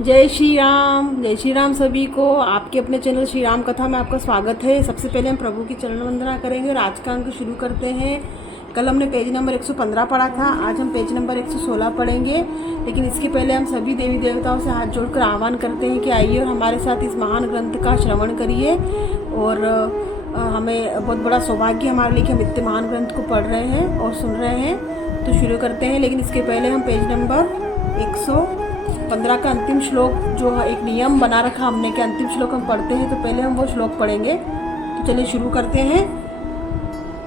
जय श्री राम सभी को। आपके अपने चैनल श्री राम कथा में आपका स्वागत है। सबसे पहले हम प्रभु की चरण वंदना करेंगे और आज का अंक शुरू करते हैं। कल हमने पेज नंबर 115 पढ़ा था, आज हम पेज नंबर 116 पढ़ेंगे। लेकिन इसके पहले हम सभी देवी देवताओं से हाथ जोड़कर आह्वान करते हैं कि आइए और हमारे साथ इस महान ग्रंथ का श्रवण करिए। और हमें बहुत बड़ा सौभाग्य हमारे लिए कि हम इतने महान ग्रंथ को पढ़ रहे हैं और सुन रहे हैं। तो शुरू करते हैं। लेकिन इसके पहले हम पेज नंबर 115 का अंतिम श्लोक, जो एक नियम बना रखा हमने कि अंतिम श्लोक हम पढ़ते हैं, तो पहले हम वो श्लोक पढ़ेंगे। तो चलिए शुरू करते हैं।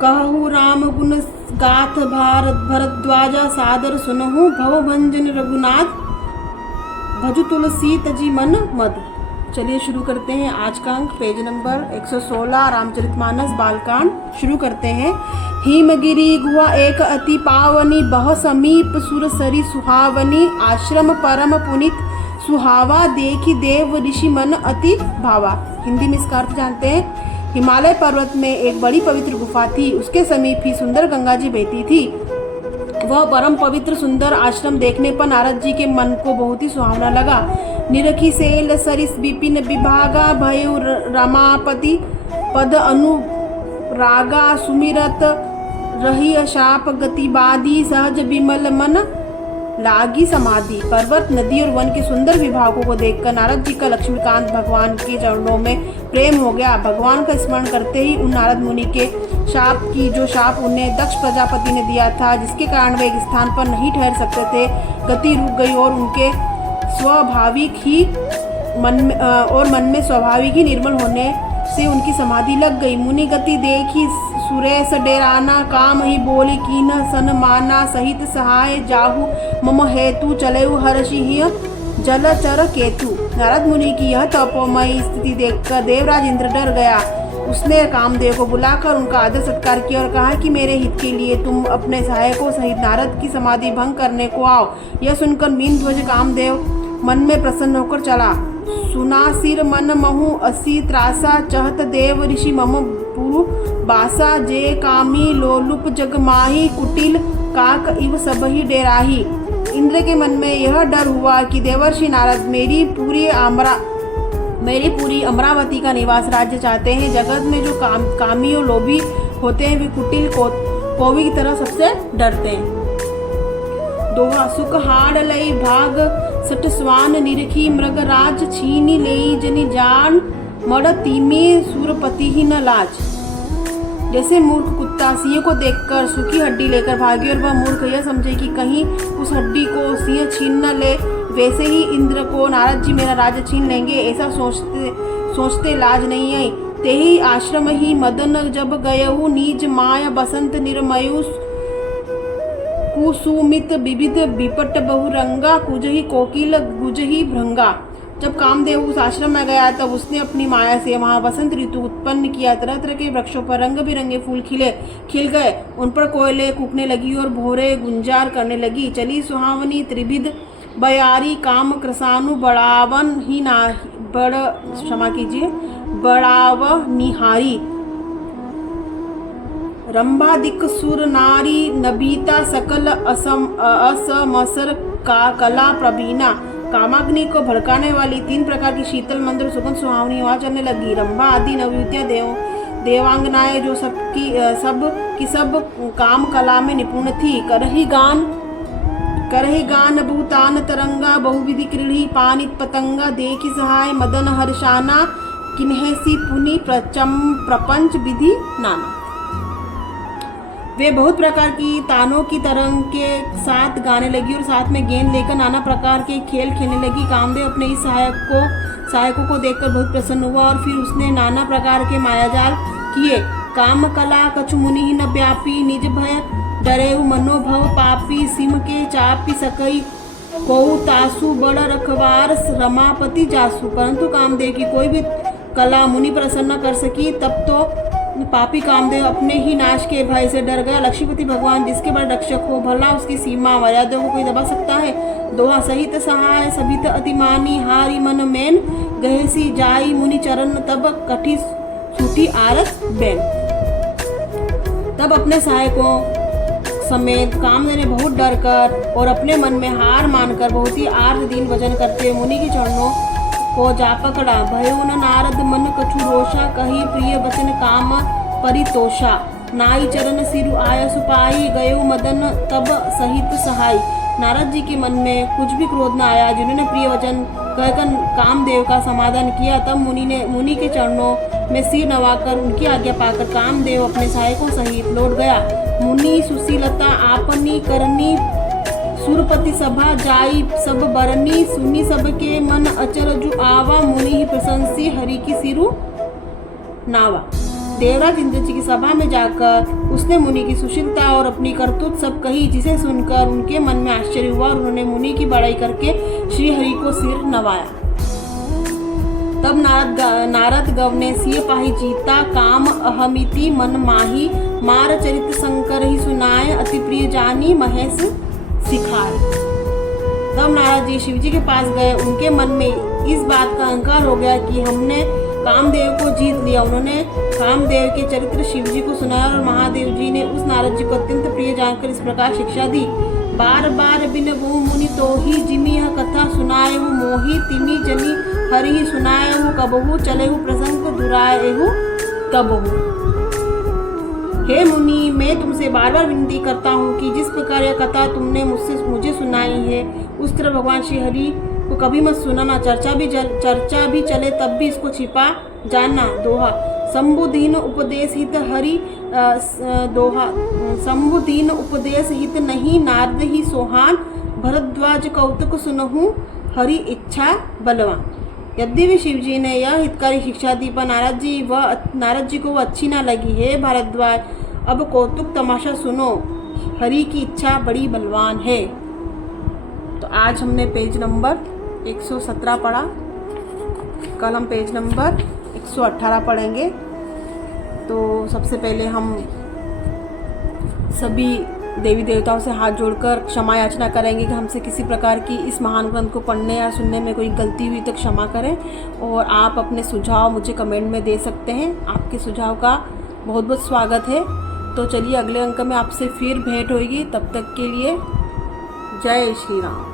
कहु राम गुण गाथ भरद्वाज सादर सुनहु भव भंजन रघुनाथ भजु तुलसी तजी मन मद। चलिए शुरू करते हैं। आज का अंक पेज नंबर 116 रामचरितमानस बालकांड शुरू करते हैं। हिमगिरी गुहा एक अति पावनी बह समीप सुरसरी सुहावनी आश्रम परम पुनित सुहावा देखी देव ऋषि मन अति भावा। हिंदी में इसका अर्थ जानते हैं। हिमालय पर्वत में एक बड़ी पवित्र गुफा थी, उसके समीप ही सुंदर गंगा जी बहती थी। वह परम पवित्र सुंदर आश्रम देखने पर नारद जी के मन को बहुत ही सुहावना लगा। निरखी सेल सरिस विपिन विभागा भयु रमापति पद अनुरागा सुमिरत रही अशाप गतिबादी सहज विमल मन लागी समाधि। पर्वत नदी और वन के सुंदर विभागों को देखकर नारद जी का लक्ष्मीकांत भगवान के चरणों में प्रेम हो गया। भगवान का स्मरण करते ही उन नारद मुनि के जो शाप उन्हें दक्ष प्रजापति ने दिया था, जिसके कारण वे एक स्थान पर नहीं ठहर सकते थे, गति रुक गई और उनके मन में स्वाभाविक ही निर्मल होने से उनकी समाधि लग गई। मुनि गति देखी सुरेश डेराना काम ही बोली कीन सन माना सहित सहाय जाहु मम हेतु चलेउ हर्षि जलचर केतु। नारद मुनि की यह तपोमयी स्थिति देखकर देवराज इंद्र डर गया। उसने कामदेव को बुलाकर उनका आदर सत्कार किया और कहा कि मेरे हित के लिए तुम अपने सहायकों सहित नारद की समाधि भंग करने को आओ। यह सुनकर मीनध्वज कामदेव मन में प्रसन्न होकर चला। सुना सिर मन महु असी त्रासा चहत देव ऋषि मम पुरु बासा जे कामी लोलुप जग माही कुटिल काक इव सबही डेराही। इंद्र के मन में यह डर हुआ कि देवर्षि नारद मेरी पूरी अमरावती का निवास राज्य चाहते हैं। जगत में जो कामी और लोभी होते हैं वे कुटिल कौवी की तरह सबसे डरते हैं। दोहा सुख हाड़ लई भाग सट स्वान निरखी मृगराज छीनी लेई जनि जान मड़ तीमी सूरपति ही न लाज। जैसे मूर्ख कुत्ता सिंह को देखकर सूखी हड्डी लेकर भागे और वह मूर्ख यह समझे कि कहीं उस हड्डी को सिंह छीन न ले, वैसे ही इंद्र को नारद जी मेरा राज्य छीन लेंगे ऐसा सोचते लाज नहीं आई। ते ही आश्रम ही मदन जब गयहु नीज माया बसंत निर्मयु कुसुमित विविध विपट बहुरंगा कुजही कोकिल गुजही भृंगा। जब कामदेव उस आश्रम में गया तब उसने अपनी माया से वहाँ बसंत ऋतु उत्पन्न किया। तरह तरह के वृक्षों पर रंग बिरंगे फूल खिल गए, उन पर कोयले कूकने लगी और भोरे गुंजार करने लगी। चली सुहावनी त्रिविध बयारी काम कृसानु बढ़ावन ही बढ़ाव निहारी। रंभादिक सुर नारी नबीता सकल असमसर का कला प्रवीणा। कामाग्नि को भड़काने वाली 3 प्रकार की शीतल मंद्र सुगंध सुहावनी हवा चलने लगी। रंभा आदि नवयुतियाँ देवांगनाएं जो सब काम कला में निपुण थी। करही गान भूतान तरंगा बहुविधि क्रीड़ी पानित पतंगा देखी सहाय मदन हर्षाना किन्हेसी पुनि प्रपंच विधि नाना। वे बहुत प्रकार की तानों की तरंग के साथ गाने लगी और साथ में गेंद लेकर नाना प्रकार के खेल खेलने लगी। कामदेव अपने इस सहायकों को देखकर बहुत प्रसन्न हुआ और फिर उसने नाना प्रकार के मायाजाल किए। काम कला कछु मुनि न व्यापी निज भय डरे मनोभव पापी सिम के चापी सकई कौ तासु बड़ रखवार रमापति जासु। परंतु कामदेव की कोई भी कला मुनि प्रसन्न कर सकी। तब तो पापी कामदेव अपने ही नाश के भय से डर गया। लक्ष्मीपति भगवान जिसके बड़ रक्षक हो, भला उसकी सीमा मर्यादा को कोई दबा सकता है। दोहा सहित सहाय सभित अतिमानी हारी मन मैन गहेसी जाई मुनि चरण तब कठी सूठी आरत बैन। तब अपने सहायकों समेत कामदेव ने बहुत डर कर और अपने मन में हार मानकर बहुत ही आर्त दीन भजन करते मुनि के चरणों को जा पकड़ा। भयो न नारद मन कछु रोषा, कही प्रिय वचन काम परितोषा। नाई चरण सिरु आय सुपाई, गयो मदन तब सहित सहाय। नारद जी के मन में कुछ भी क्रोध न आया, जिन्होंने प्रिय वचन कहकर कामदेव का समाधान किया। तब मुनि के चरणों में सिर नवाकर उनकी आज्ञा पाकर कामदेव अपने सहायकों सहित लौट गया। मुनि सुशीलता आपनी करनी, सुरपति सभा जाई सब बरनी। सुनी सबके मन अचर जो आवा, मुनि ही प्रशंसी हरि की सिरु नावा। देवराज इंद्र जी की सभा में जाकर उसने मुनि की सुशीलता और अपनी करतूत सब कही, जिसे सुनकर उनके मन में आश्चर्य हुआ और उन्होंने मुनि की बड़ाई करके श्री हरि को सिर नवाया। तब नारद गवने सिय पाही जीता, काम अहमिति मन माही। मार चरित शंकर ही सुनाए, अति प्रिय जानी महेश सिखाए। तब नारद जी शिव जी के पास गए। उनके मन में इस बात का अहंकार हो गया कि हमने कामदेव को जीत लिया। उन्होंने कामदेव के चरित्र शिव जी को सुनाया और महादेव जी ने उस नारद जी को अत्यंत प्रिय जानकर इस प्रकार शिक्षा दी। बार बार बिन बहु मुनि तो ही, जिमी यह कथा सुनाए हूँ मोही। तिमी जनी हरि ही सुनाए हूँ कबहू, चले हूँ प्रसंग दुराए हूँ कबहू। हे मुनि, मैं तुमसे बार बार विनती करता हूँ कि जिस प्रकार यह कथा तुमने मुझे सुनाई है, उस तरह भगवान श्री हरि को कभी मत सुनाना। चर्चा भी चले तब भी इसको छिपा जानना। दोहा शंभुदीन उपदेश हित हरि, दोहा शंभुदीन उपदेश हित नहीं, नारद ही सोहान। भरद्वाज कौतुक सुनहु, हरि इच्छा बलवान। यद्यपि शिव जी ने यह हितकारी शिक्षा दी, पर नारद जी को वो अच्छी ना लगी। हे भारद्वाज, अब कौतुक तमाशा सुनो, हरि की इच्छा बड़ी बलवान है। तो आज हमने पेज नंबर 117 पढ़ा, कल हम पेज नंबर 118 पढ़ेंगे। तो सबसे पहले हम सभी देवी देवताओं से हाथ जोड़कर क्षमा याचना करेंगे कि हमसे किसी प्रकार की इस महान ग्रंथ को पढ़ने या सुनने में कोई गलती हुई तो क्षमा करें। और आप अपने सुझाव मुझे कमेंट में दे सकते हैं, आपके सुझाव का बहुत बहुत स्वागत है। तो चलिए अगले अंक में आपसे फिर भेंट होगी, तब तक के लिए जय श्री राम।